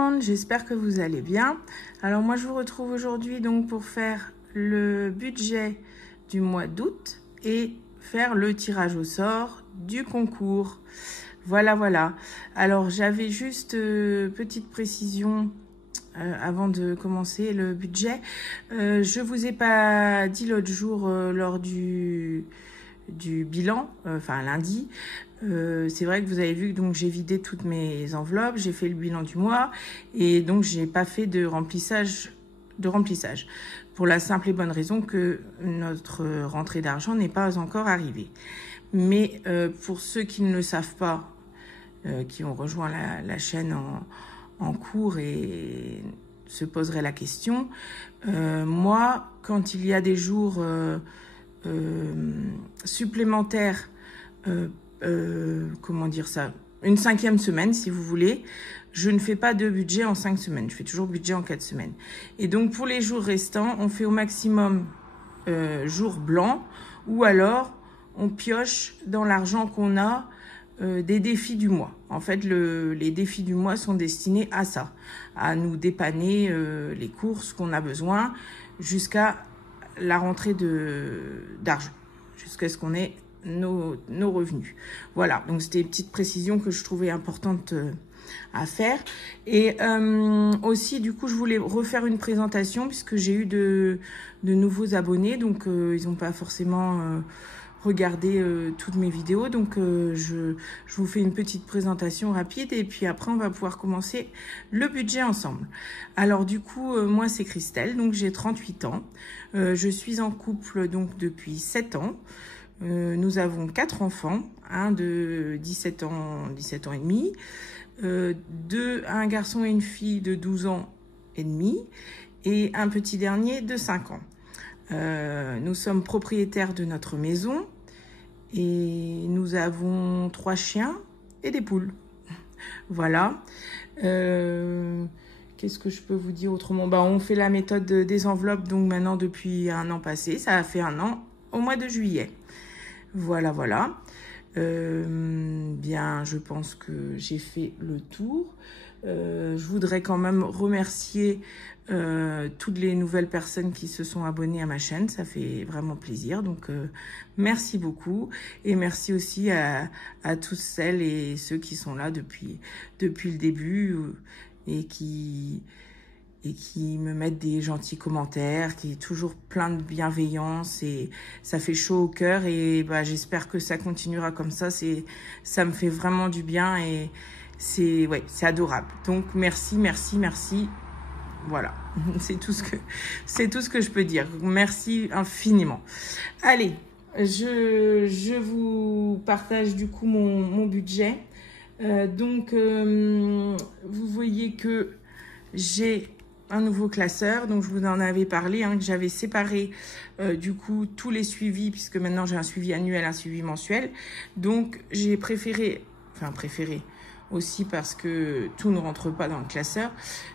monde, j'espère que vous allez bien. Alors moi je vous retrouve aujourd'hui donc pour faire le budget du mois d'août et faire le tirage au sort du concours. Voilà. Alors j'avais juste petite précision avant de commencer le budget. Je vous ai pas dit l'autre jour lors du bilan, enfin lundi. C'est vrai que vous avez vu que donc j'ai vidé toutes mes enveloppes, j'ai fait le bilan du mois et donc j'ai pas fait de remplissage pour la simple et bonne raison que notre rentrée d'argent n'est pas encore arrivée. Mais pour ceux qui ne le savent pas, qui ont rejoint la chaîne en cours et se poseraient la question, moi quand il y a des jours supplémentaires, comment dire ça, une 5e semaine si vous voulez, je ne fais pas de budget en 5 semaines, je fais toujours budget en 4 semaines. Et donc pour les jours restants, on fait au maximum jours blancs, ou alors on pioche dans l'argent qu'on a des défis du mois. En fait, les défis du mois sont destinés à ça, à nous dépanner les courses qu'on a besoin jusqu'à la rentrée d'argent, jusqu'à ce qu'on ait nos revenus. Voilà, donc c'était une petite précision que je trouvais importante à faire. Et aussi, du coup, je voulais refaire une présentation puisque j'ai eu de nouveaux abonnés, donc ils n'ont pas forcément regardé toutes mes vidéos, donc je vous fais une petite présentation rapide et puis après on va pouvoir commencer le budget ensemble. Alors du coup, moi c'est Christelle, donc j'ai 38 ans, je suis en couple donc depuis 7 ans. Nous avons 4 enfants, un de 17 ans et demi, un garçon et une fille de 12 ans et demi et un petit dernier de 5 ans. Nous sommes propriétaires de notre maison et nous avons 3 chiens et des poules. Voilà. Qu'est-ce que je peux vous dire autrement? On fait la méthode des enveloppes donc maintenant depuis un an passé. Ça a fait un an au mois de juillet. Voilà. Bien, je pense que j'ai fait le tour. Je voudrais quand même remercier toutes les nouvelles personnes qui se sont abonnées à ma chaîne. Ça fait vraiment plaisir. Donc, merci beaucoup. Et merci aussi à toutes celles et ceux qui sont là depuis le début et qui me mettent des gentils commentaires, qui est toujours plein de bienveillance et ça fait chaud au cœur et j'espère que ça continuera comme ça. Ça me fait vraiment du bien et c'est adorable. Donc merci. Voilà, c'est tout ce que je peux dire. Merci infiniment. Allez, je vous partage du coup mon budget. Donc vous voyez que j'ai un nouveau classeur, donc je vous en avais parlé, que j'avais séparé du coup tous les suivis, puisque maintenant j'ai un suivi annuel, un suivi mensuel. Donc j'ai préféré aussi parce que tout ne rentre pas dans le classeur,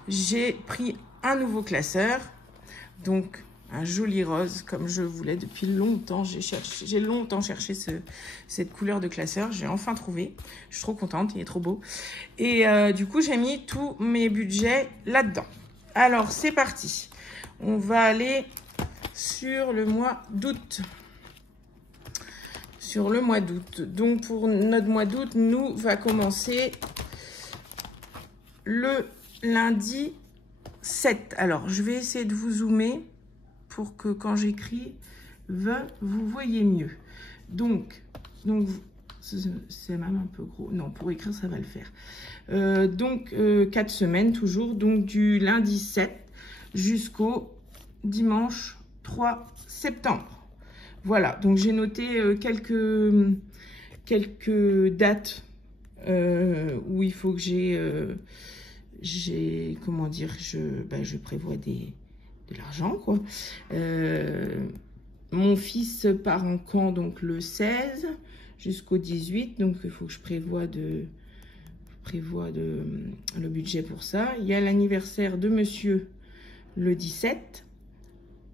j'ai pris un nouveau classeur, donc un joli rose comme je voulais depuis longtemps. J'ai longtemps cherché cette couleur de classeur, j'ai enfin trouvé. Je suis trop contente, il est trop beau. Et du coup j'ai mis tous mes budgets là-dedans. Alors c'est parti, on va aller sur le mois d'août. Donc pour notre mois d'août, nous va commencer le lundi 7. Alors je vais essayer de vous zoomer pour que quand j'écris, vous voyez mieux. Donc c'est même un peu gros. Non, pour écrire, ça va le faire. 4 semaines toujours. Donc, du lundi 7 jusqu'au dimanche 3 septembre. Voilà. Donc, j'ai noté quelques dates où il faut que comment dire, je prévois de l'argent, quoi. Mon fils part en camp donc le 16 jusqu'au 18, donc il faut que je prévois le budget pour ça. Il y a l'anniversaire de monsieur le 17.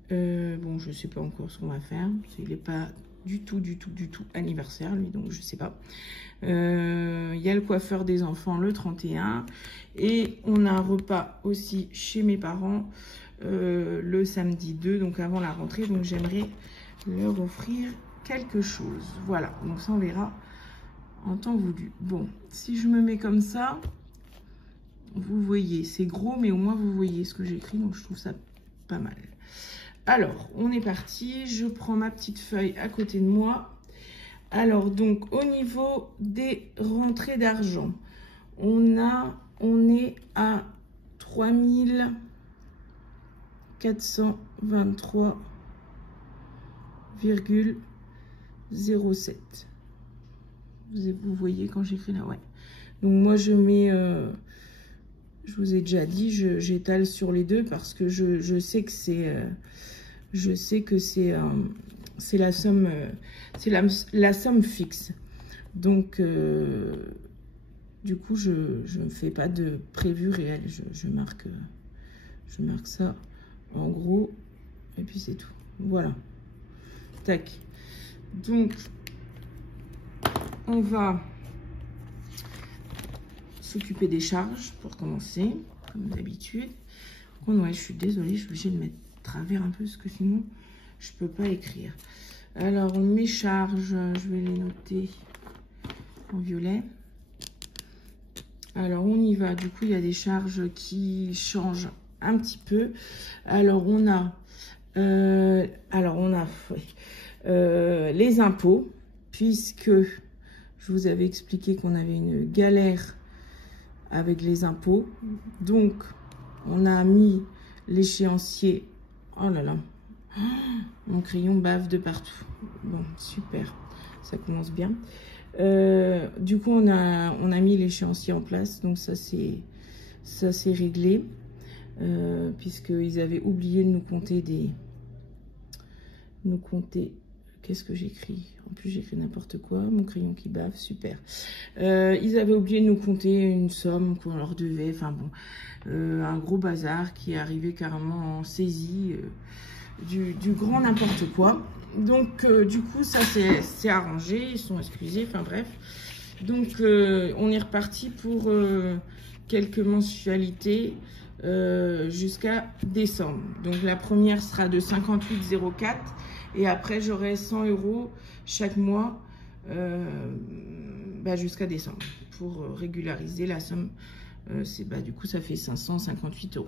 Bon, je sais pas encore ce qu'on va faire, il n'est pas du tout anniversaire, lui, donc je sais pas. Il y a le coiffeur des enfants le 31. Et on a un repas aussi chez mes parents le samedi 2, donc avant la rentrée. Donc j'aimerais leur offrir quelque chose. Voilà, donc ça on verra en temps voulu. Bon, si je me mets comme ça, vous voyez, c'est gros, mais au moins vous voyez ce que j'écris, donc je trouve ça pas mal. Alors, on est parti. Je prends ma petite feuille à côté de moi. Alors, donc, au niveau des rentrées d'argent, on est à 3423,07. Vous voyez quand j'écris là, ouais. Donc, moi, je mets... je vous ai déjà dit, j'étale sur les deux parce que je sais que c'est... c'est la somme, la somme fixe. Donc, du coup, je ne fais pas de prévu réel. Je marque ça en gros. Et puis, c'est tout. Voilà. Tac. Donc, on va s'occuper des charges pour commencer, comme d'habitude. Ouais, je suis désolée, je suis obligée de mettre travers un peu parce que sinon je peux pas écrire. Alors mes charges, je vais les noter en violet. Alors on y va, du coup il y a des charges qui changent un petit peu. Alors on a les impôts, puisque je vous avais expliqué qu'on avait une galère avec les impôts. Donc on a mis l'échéancier. Oh là là, mon crayon bave de partout. Bon, super, ça commence bien. Du coup, on a mis l'échéancier en place, donc ça c'est réglé, puisqu'ils avaient oublié de nous compter qu'est-ce que j'écris? En plus, j'écris n'importe quoi, mon crayon qui bave, super. Ils avaient oublié de nous compter une somme qu'on leur devait, enfin bon, un gros bazar qui est arrivé carrément en saisie, du grand n'importe quoi. Donc, du coup, ça c'est arrangé, ils sont excusés, enfin bref. Donc, on est reparti pour quelques mensualités jusqu'à décembre. Donc, la première sera de 58,04 et après, j'aurai 100 € chaque mois jusqu'à décembre pour régulariser la somme. Du coup, ça fait 558 €.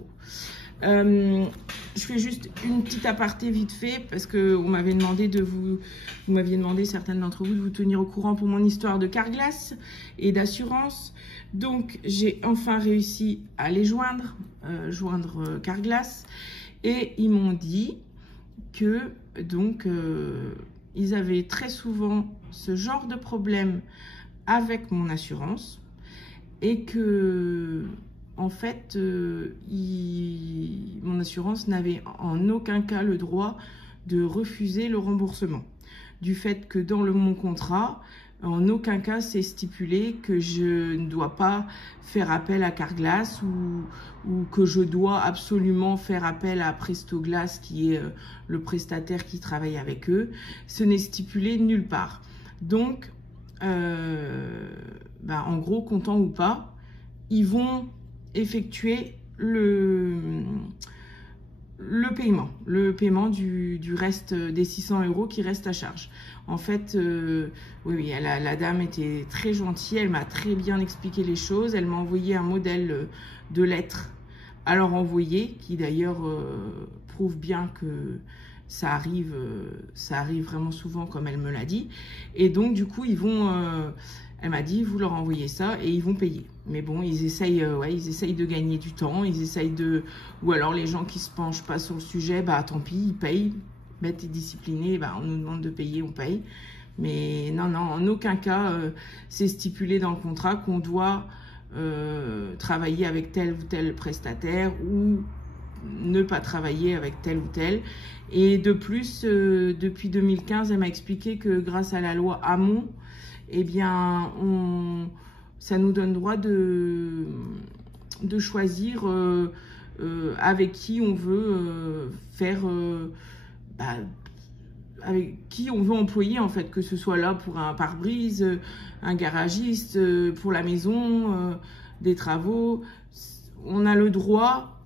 Je fais juste une petite aparté vite fait parce que vous m'aviez demandé certaines d'entre vous de vous tenir au courant pour mon histoire de Carglass et d'assurance. Donc j'ai enfin réussi à les joindre Carglass, et ils m'ont dit que donc ils avaient très souvent ce genre de problème avec mon assurance et que en fait, mon assurance n'avait en aucun cas le droit de refuser le remboursement. Du fait que dans mon contrat, en aucun cas c'est stipulé que je ne dois pas faire appel à Carglass ou que je dois absolument faire appel à Prestoglass, qui est le prestataire qui travaille avec eux. Ce n'est stipulé nulle part. Donc, en gros, content ou pas, ils vont effectuer le paiement du reste des 600 € qui reste à charge. En fait, oui, la dame était très gentille, elle m'a très bien expliqué les choses, elle m'a envoyé un modèle de lettre à leur envoyer, qui d'ailleurs prouve bien que ça arrive vraiment souvent comme elle me l'a dit. Et donc du coup, elle m'a dit, vous leur envoyez ça et ils vont payer. Mais bon, ils essayent de gagner du temps, ou alors les gens qui se penchent pas sur le sujet, tant pis, ils payent, bêtes et disciplinés, on nous demande de payer, on paye. Mais non, en aucun cas, c'est stipulé dans le contrat qu'on doit travailler avec tel ou tel prestataire ou ne pas travailler avec tel ou tel. Et de plus, depuis 2015, elle m'a expliqué que grâce à la loi Hamon, eh bien, ça nous donne droit de choisir avec qui on veut faire avec qui on veut employer, en fait, que ce soit là pour un pare-brise, un garagiste, pour la maison, des travaux. On a le droit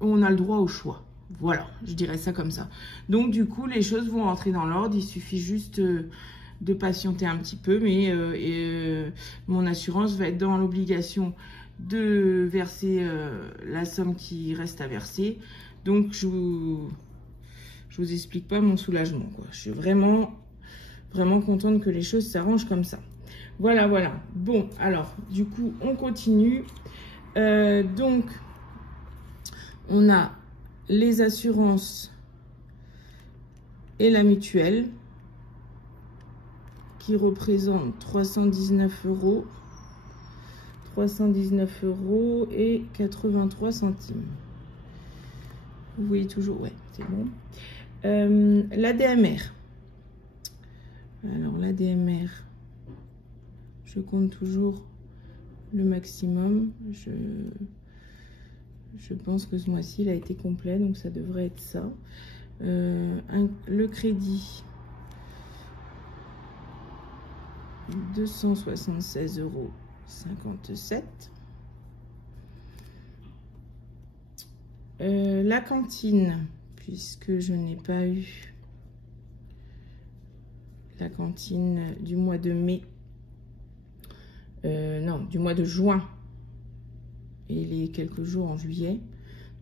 au choix. Voilà, je dirais ça comme ça. Donc, du coup, les choses vont rentrer dans l'ordre. Il suffit juste de patienter un petit peu, mais mon assurance va être dans l'obligation de verser la somme qui reste à verser. Donc, je vous explique pas mon soulagement, quoi. Je suis vraiment contente que les choses s'arrangent comme ça. Voilà, voilà. Bon, alors, du coup, on continue. Donc, on a les assurances et la mutuelle qui représentent 319 €. 319 € et 83 centimes. Vous voyez toujours, ouais, c'est bon. L'ADMR. Alors, l'ADMR, je compte toujours le maximum. Je pense que ce mois-ci, il a été complet, donc ça devrait être ça. Le crédit, 276,57 €. La cantine, puisque je n'ai pas eu la cantine du mois de mai, non, du mois de juin et les quelques jours en juillet.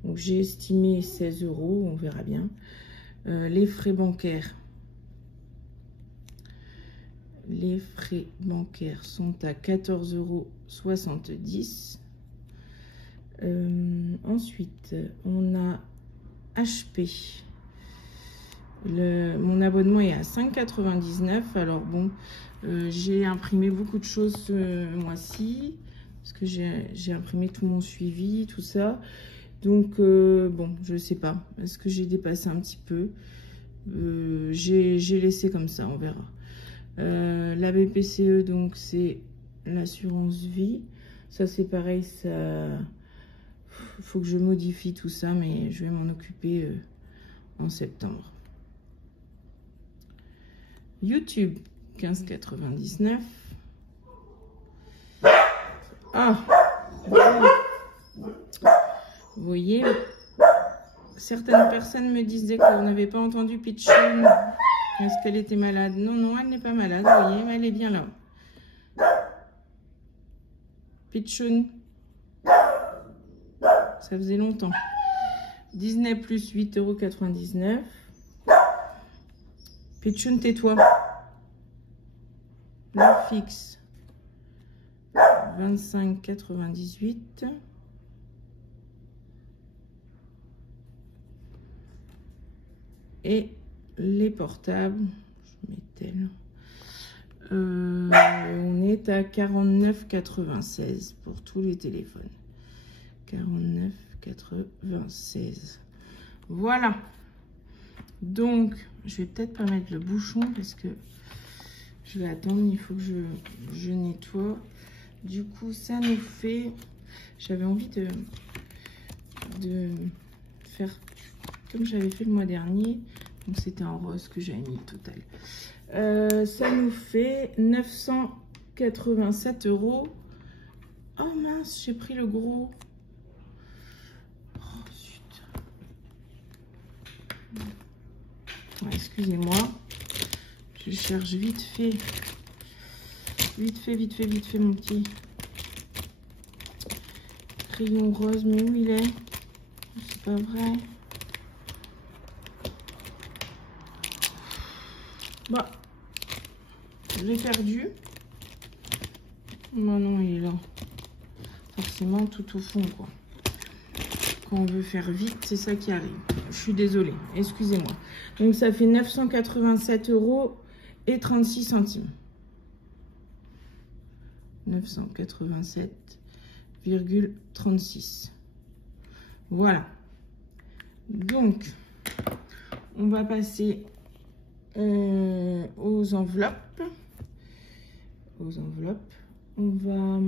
Donc j'ai estimé 16 €, on verra bien. Les frais bancaires. Les frais bancaires sont à 14,70 €. Ensuite, on a HP. Mon abonnement est à 5,99 €. Alors bon, j'ai imprimé beaucoup de choses ce mois-ci. Parce que j'ai imprimé tout mon suivi, tout ça. Donc, bon, je sais pas. Est-ce que j'ai dépassé un petit peu? J'ai laissé comme ça, on verra. La BPCE, donc, c'est l'assurance vie. Ça, c'est pareil, ça... faut que je modifie tout ça, mais je vais m'en occuper en septembre. YouTube, 15,99 €. Ah, vous voyez, certaines personnes me disaient qu'on n'avait pas entendu Pitchoun. Est-ce qu'elle était malade? Non, non, elle n'est pas malade, vous voyez, mais elle est bien là. Pitchoun, ça faisait longtemps. Disney Plus, 8,99 €. Pitchoun, tais-toi. Le fixe. 25,98 €. Et les portables, je mettais là, on est à 49,96 € pour tous les téléphones. 49,96 €. Voilà. Donc, je vais peut-être pas mettre le bouchon parce que je vais attendre. Il faut que je nettoie. Du coup, ça nous fait... J'avais envie de faire comme j'avais fait le mois dernier. Donc, c'était en rose que j'avais mis le total. Ça nous fait 987 €. Oh mince, j'ai pris le gros. Oh, zut. Ouais, excusez-moi. Je cherche vite fait. Vite fait, mon petit crayon rose. Mais où il est? C'est pas vrai. Bah, je l'ai perdu. Non, non, il est là. Forcément, tout au fond, quoi. Quand on veut faire vite, c'est ça qui arrive. Je suis désolée, excusez-moi. Donc, ça fait 987 € et 36 centimes. 987,36. Voilà. Donc, on va passer aux enveloppes. On va...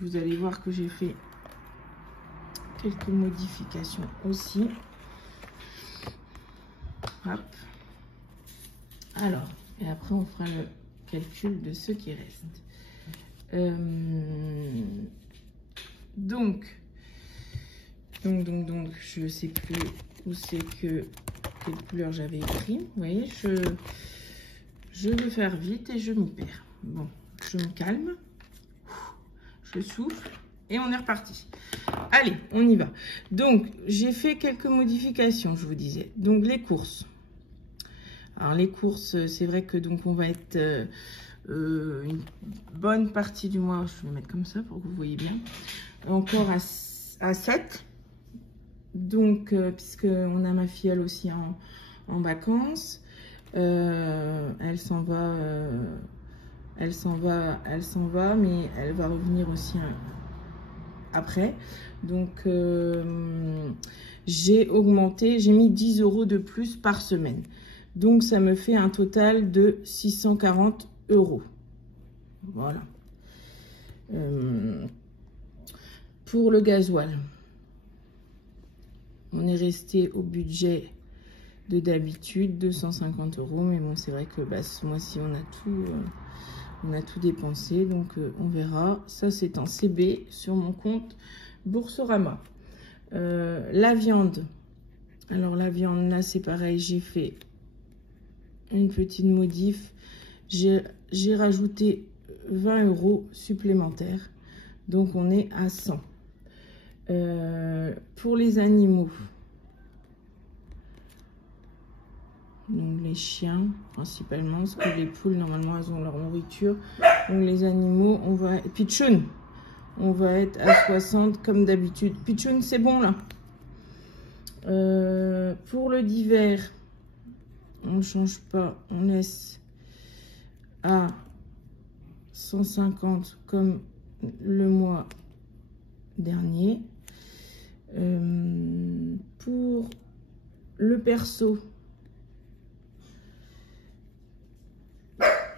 Vous allez voir que j'ai fait quelques modifications aussi. Hop. Alors, et après on fera le calcul de ce qui reste. Donc, je ne sais plus où c'est que quelle couleur j'avais écrit. Vous voyez, je veux faire vite et je m'y perds. Bon, je me calme, je souffle et on est reparti. Allez, on y va. Donc, j'ai fait quelques modifications, je vous disais. Donc, les courses. Alors, les courses, c'est vrai que donc on va être une bonne partie du mois. Je vais le mettre comme ça pour que vous voyez bien. Encore à 7. Donc, puisque on a ma filleule aussi en vacances. Elle s'en va, mais elle va revenir aussi après. Donc, j'ai augmenté, j'ai mis 10 € de plus par semaine. Donc, ça me fait un total de 640 €. Voilà. Pour le gasoil, on est resté au budget de d'habitude, 250 €. Mais bon, c'est vrai que ce mois-ci, on a tout dépensé. Donc, on verra. Ça, c'est en CB sur mon compte Boursorama. La viande. Alors, la viande, là, c'est pareil. J'ai fait une petite modif. J'ai rajouté 20 € supplémentaires. Donc, on est à 100. Pour les animaux, donc les chiens principalement, parce que les poules, normalement, elles ont leur nourriture. Donc, les animaux, on va... Pichoun, on va être à 60 comme d'habitude. Pichoun, c'est bon, là. Pour le d'hiver, on ne change pas, on laisse à 150 comme le mois dernier. Pour le perso,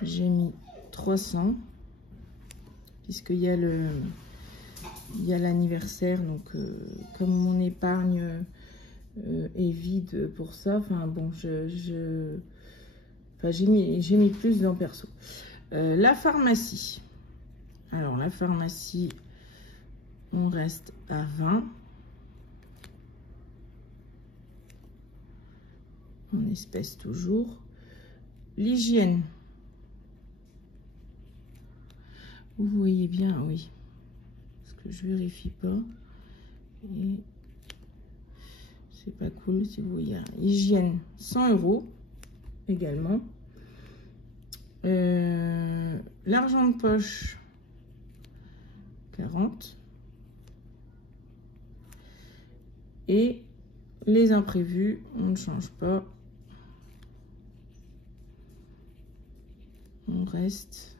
j'ai mis 300 puisqu'il y a l'anniversaire. Donc comme mon épargne est vide pour ça, enfin bon, j'ai mis plus dans perso. La pharmacie, alors la pharmacie, on reste à 20 en espèces toujours. L'hygiène, vous voyez bien, oui, parce que je vérifie pas et c'est pas cool si vous voyez. Hygiène, 100 € également. L'argent de poche, 40. Et les imprévus, on ne change pas. On reste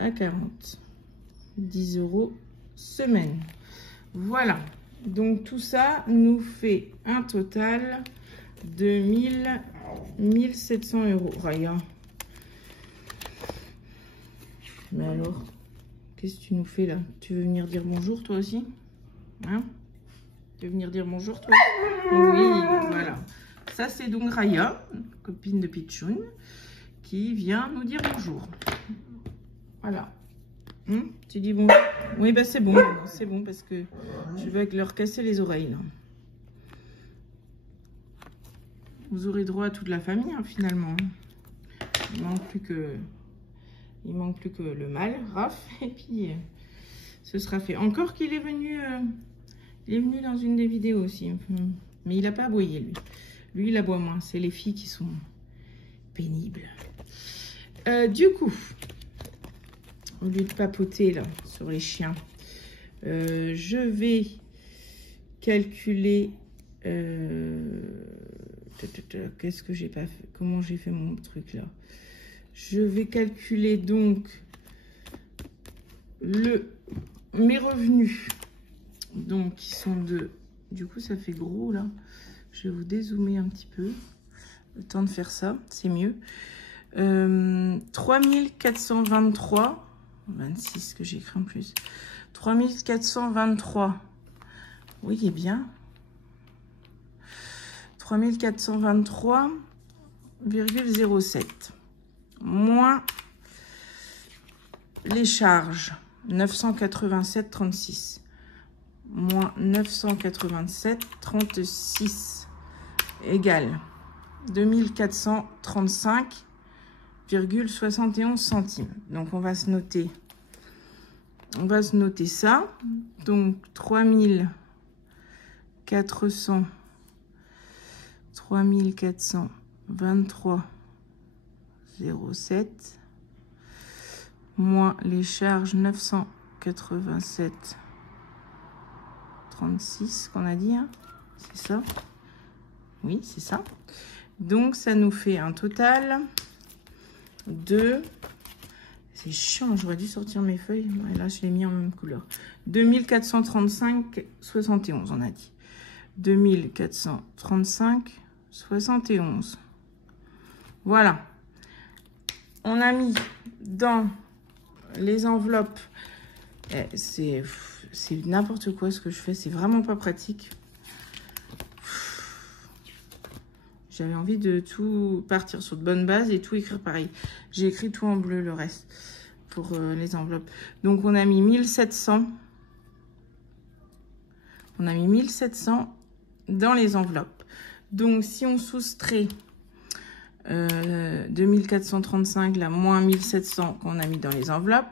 à 40. 10 € semaine. Voilà. Donc, tout ça nous fait un total de 1700 €. Raya. Mais alors, qu'est-ce que tu nous fais là? Tu veux venir dire bonjour toi aussi? Hein? Tu veux venir dire bonjour toi? Oui, voilà. Ça, c'est donc Raya, copine de Pichoun, qui vient nous dire bonjour. Voilà. Tu dis bonjour? Oui, bah c'est bon parce que je vais leur casser les oreilles là. Vous aurez droit à toute la famille hein, finalement. Il manque plus que le mâle, Raph, et puis ce sera fait. Encore qu'il est venu, dans une des vidéos aussi, mais il n'a pas aboyé lui. Lui, il aboie moins. C'est les filles qui sont pénibles. Du coup, au lieu de papoter là sur les chiens, je vais calculer. Qu'est-ce que j'ai pas fait? Comment j'ai fait mon truc là? Je vais calculer donc mes revenus. Donc, qui sont de... Du coup, ça fait gros là. Je vais vous dézoomer un petit peu. Le temps de faire ça, c'est mieux. 3423. 26 que j'ai écrit en plus. 3423. Oui, il est bien. 3423,07 moins les charges 987,36 moins 987,36 égale 2435,71 centimes. Donc on va se noter ça. Donc 3423,07 moins les charges 987,36 qu'on a dit, hein, c'est ça? Oui, c'est ça. Donc ça nous fait un total de... C'est chiant, j'aurais dû sortir mes feuilles. Et là, je l'ai mis en même couleur. 2435,71, on a dit. 2435,71. Voilà. On a mis dans les enveloppes. C'est n'importe quoi ce que je fais. C'est vraiment pas pratique. J'avais envie de tout partir sur de bonnes bases et tout écrire pareil. J'ai écrit tout en bleu, le reste, pour les enveloppes. Donc, on a mis 1700. On a mis 1700 dans les enveloppes. Donc, si on soustrait 2435, là, moins 1700 qu'on a mis dans les enveloppes,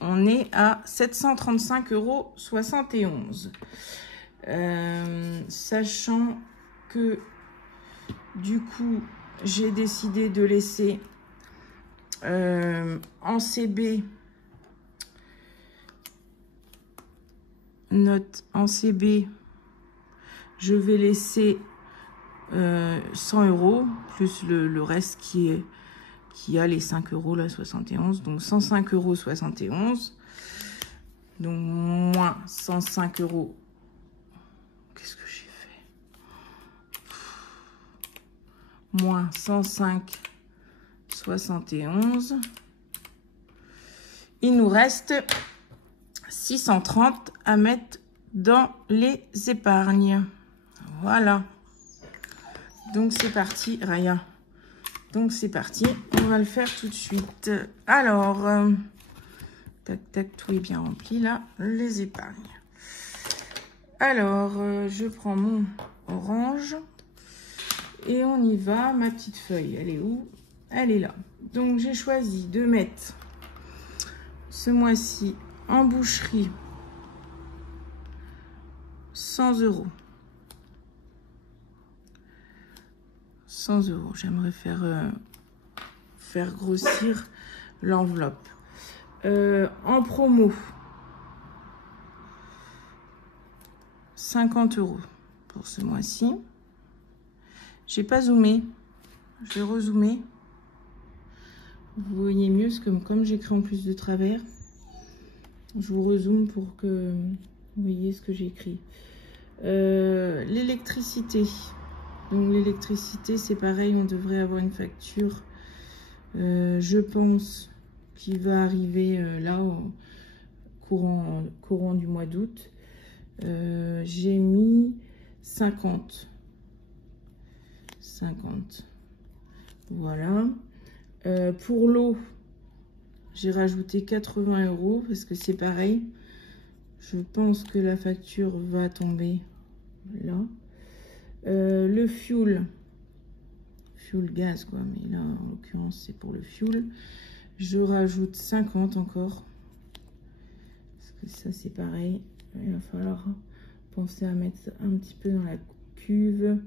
on est à 735,71 €. Sachant que du coup, j'ai décidé de laisser en CB, note en CB, je vais laisser 100 € plus le reste qui a les 5 € là, 71, donc 105,71 €. Donc moins 105 €. Qu'est-ce que j'ai fait? Moins 105,71. Il nous reste 630 à mettre dans les épargnes. Voilà. Donc c'est parti, Raya. Donc c'est parti, on va le faire tout de suite. Alors, tac, tac, tout est bien rempli là, les épargnes. Alors, je prends mon orange. Et on y va, ma petite feuille, elle est où? Elle est là. Donc, j'ai choisi de mettre ce mois-ci en boucherie 100 €. 100 €. J'aimerais faire grossir l'enveloppe. En promo, 50 € pour ce mois-ci. J'ai pas zoomé, je vais rezoomer. Vous voyez mieux, parce que comme j'écris en plus de travers, je vous rezoome pour que vous voyez ce que j'ai écrit. L'électricité. Donc l'électricité, c'est pareil, on devrait avoir une facture, je pense, qui va arriver là, au courant du mois d'août. J'ai mis 50. Voilà. Pour l'eau, j'ai rajouté 80 € parce que c'est pareil. Je pense que la facture va tomber là. Le fuel gaz, quoi, mais là en l'occurrence c'est pour le fuel. Je rajoute 50 encore parce que ça c'est pareil. Il va falloir penser à mettre un petit peu dans la cuve.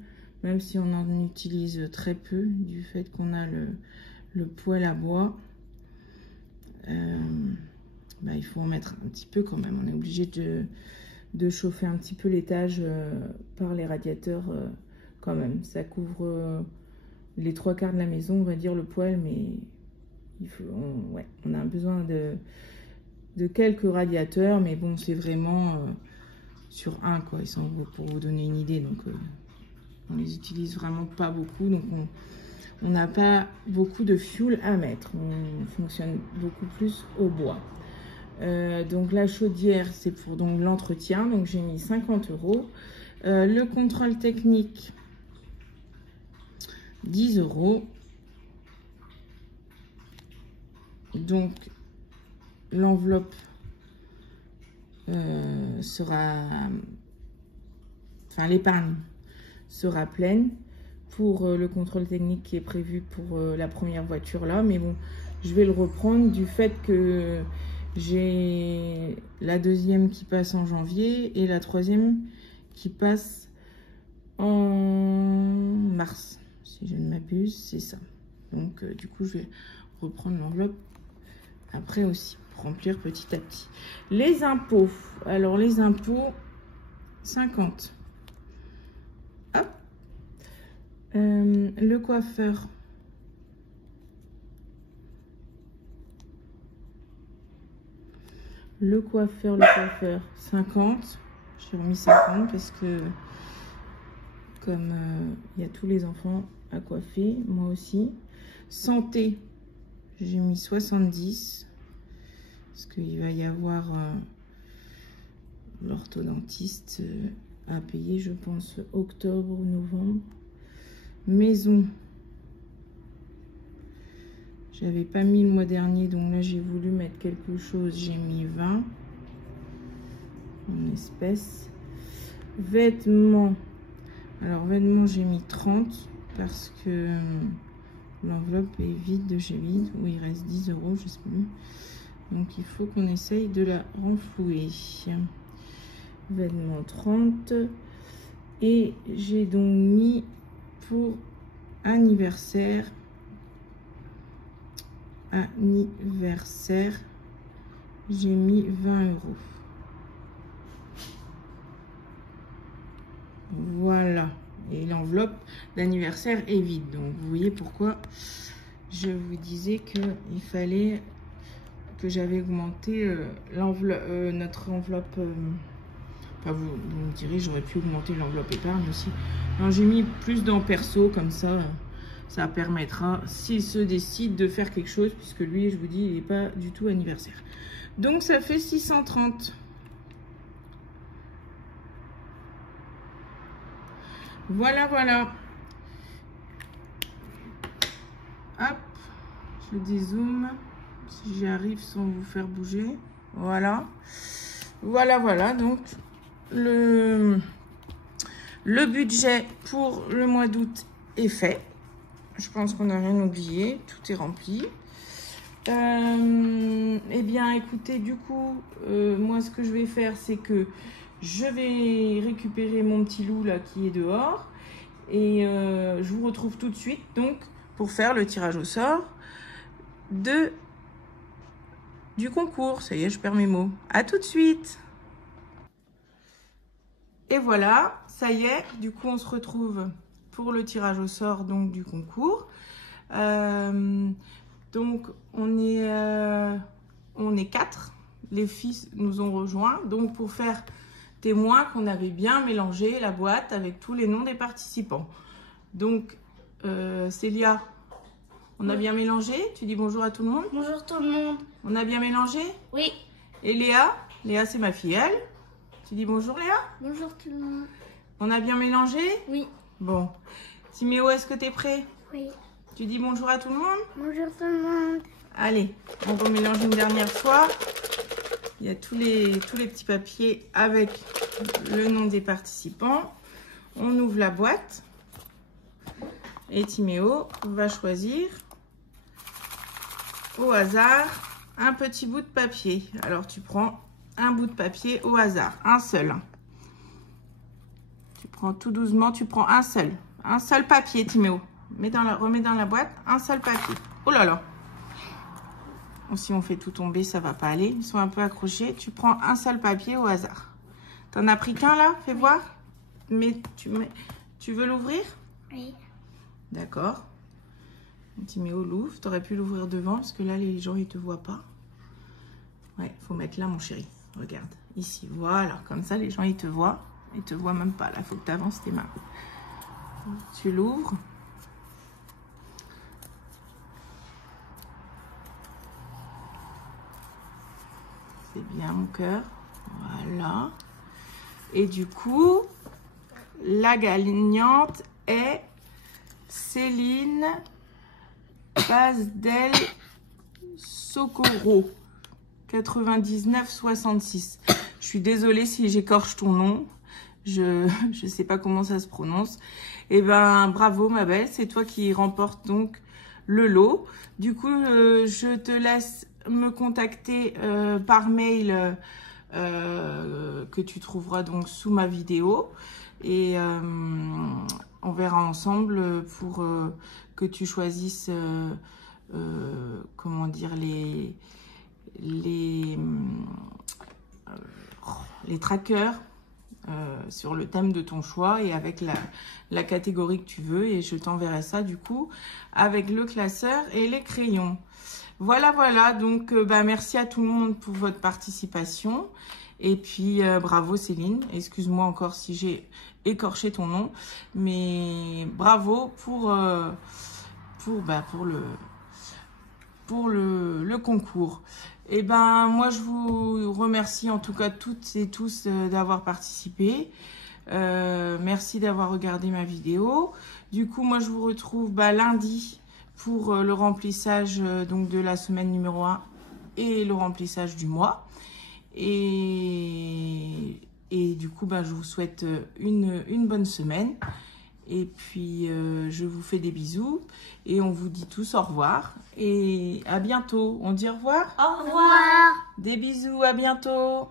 Même si on en utilise très peu, du fait qu'on a le poêle à bois, il faut en mettre un petit peu quand même. On est obligé de chauffer un petit peu l'étage par les radiateurs quand même. Ça couvre les 3/4 de la maison, on va dire, le poêle, mais on a besoin de quelques radiateurs, mais bon, c'est vraiment sur un, quoi. Ils sont pour vous donner une idée, donc... on les utilise vraiment pas beaucoup, donc on n'a pas beaucoup de fuel à mettre. On fonctionne beaucoup plus au bois. Donc la chaudière, c'est pour l'entretien, donc j'ai mis 50 €. Le contrôle technique, 10 €. Donc, l'enveloppe sera... Enfin, l'épargne sera pleine pour le contrôle technique qui est prévu pour la première voiture là. Mais bon, je vais le reprendre du fait que j'ai la deuxième qui passe en janvier et la troisième qui passe en mars. Si je ne m'abuse, c'est ça. Donc, du coup, je vais reprendre l'enveloppe après aussi pour remplir petit à petit. Les impôts. Alors, les impôts, 50. Hop. Le coiffeur. Le coiffeur, 50. J'ai remis 50 parce que comme il y a tous les enfants à coiffer, moi aussi. Santé, j'ai mis 70 parce qu'il va y avoir l'orthodontiste à payer, je pense, octobre ou novembre. Maison, j'avais pas mis le mois dernier, donc là j'ai voulu mettre quelque chose, j'ai mis 20 en espèces. Vêtements, alors vêtements j'ai mis 30 parce que l'enveloppe est vide de chez Vide, où il reste 10 €, je sais plus. Donc il faut qu'on essaye de la renflouer. Vêtements 30. Et j'ai donc mis pour anniversaire, j'ai mis 20 €. Voilà. Et l'enveloppe d'anniversaire est vide. Donc vous voyez pourquoi je vous disais qu'il fallait que j'avais augmenté notre enveloppe. Enfin, vous me direz, j'aurais pu augmenter l'enveloppe épargne aussi. J'ai mis plus dans perso, comme ça, ça permettra, s'il se décide, de faire quelque chose, puisque lui, je vous dis, il n'est pas du tout anniversaire. Donc, ça fait 630. Voilà, voilà. Hop, je dézoome, si j'y arrive sans vous faire bouger. Voilà. Voilà, voilà, donc le budget pour le mois d'août est fait. Je pense qu'on n'a rien oublié, tout est rempli. Eh bien, écoutez, du coup, moi, ce que je vais faire, c'est que je vais récupérer mon petit loup là qui est dehors. Et je vous retrouve tout de suite, donc, pour faire le tirage au sort du concours. Ça y est, je perds mes mots. À tout de suite. Et voilà, ça y est, du coup on se retrouve pour le tirage au sort donc du concours. Donc on est 4, les filles nous ont rejoints donc pour faire témoin qu'on avait bien mélangé la boîte avec tous les noms des participants. Donc Célia, on a bien mélangé? Tu dis bonjour à tout le monde? Bonjour tout le monde. On a bien mélangé? Oui. Et Léa? Léa c'est ma fille, elle. Tu dis bonjour Léa? Bonjour tout le monde. On a bien mélangé? Oui. Bon. Timéo, est-ce que tu es prêt? Oui. Tu dis bonjour à tout le monde? Bonjour tout le monde. Allez, on remélange une dernière fois. Il y a tous les petits papiers avec le nom des participants. On ouvre la boîte. Et Timéo va choisir au hasard un petit bout de papier. Alors tu prends un bout de papier au hasard, un seul. Tu prends tout doucement, tu prends un seul papier, Timéo. Remets dans la boîte un seul papier. Oh là là. Bon, si on fait tout tomber, ça va pas aller. Ils sont un peu accrochés. Tu prends un seul papier au hasard. T'en as pris qu'un là? Fais voir. Mais tu veux l'ouvrir? Oui. D'accord. Timéo l'ouvre. T'aurais pu l'ouvrir devant parce que là, les gens, ils te voient pas. Ouais, faut mettre là, mon chéri. Regarde, ici, voilà, comme ça les gens ils te voient même pas, là, faut que tu avances tes mains. Tu l'ouvres. C'est bien mon cœur, voilà. Et du coup, la gagnante est Céline Pazdel Socorro 9966. Je suis désolée si j'écorche ton nom. Je sais pas comment ça se prononce. Eh ben, bravo ma belle, c'est toi qui remporte donc le lot. Du coup, je te laisse me contacter par mail que tu trouveras donc sous ma vidéo. Et on verra ensemble pour que tu choisisses, comment dire, les trackers sur le thème de ton choix et avec la catégorie que tu veux. Et je t'enverrai ça du coup avec le classeur et les crayons. Voilà, voilà. Donc, merci à tout le monde pour votre participation. Et puis, bravo Céline. Excuse-moi encore si j'ai écorché ton nom. Mais bravo pour le concours. Et ben, moi, je vous remercie en tout cas toutes et tous d'avoir participé. Merci d'avoir regardé ma vidéo. Du coup, moi, je vous retrouve lundi pour le remplissage donc de la semaine numéro 1 et le remplissage du mois. Et du coup, je vous souhaite une bonne semaine. Et puis, je vous fais des bisous. Et on vous dit tous au revoir. Et à bientôt. On dit au revoir? Au revoir. Des bisous, à bientôt.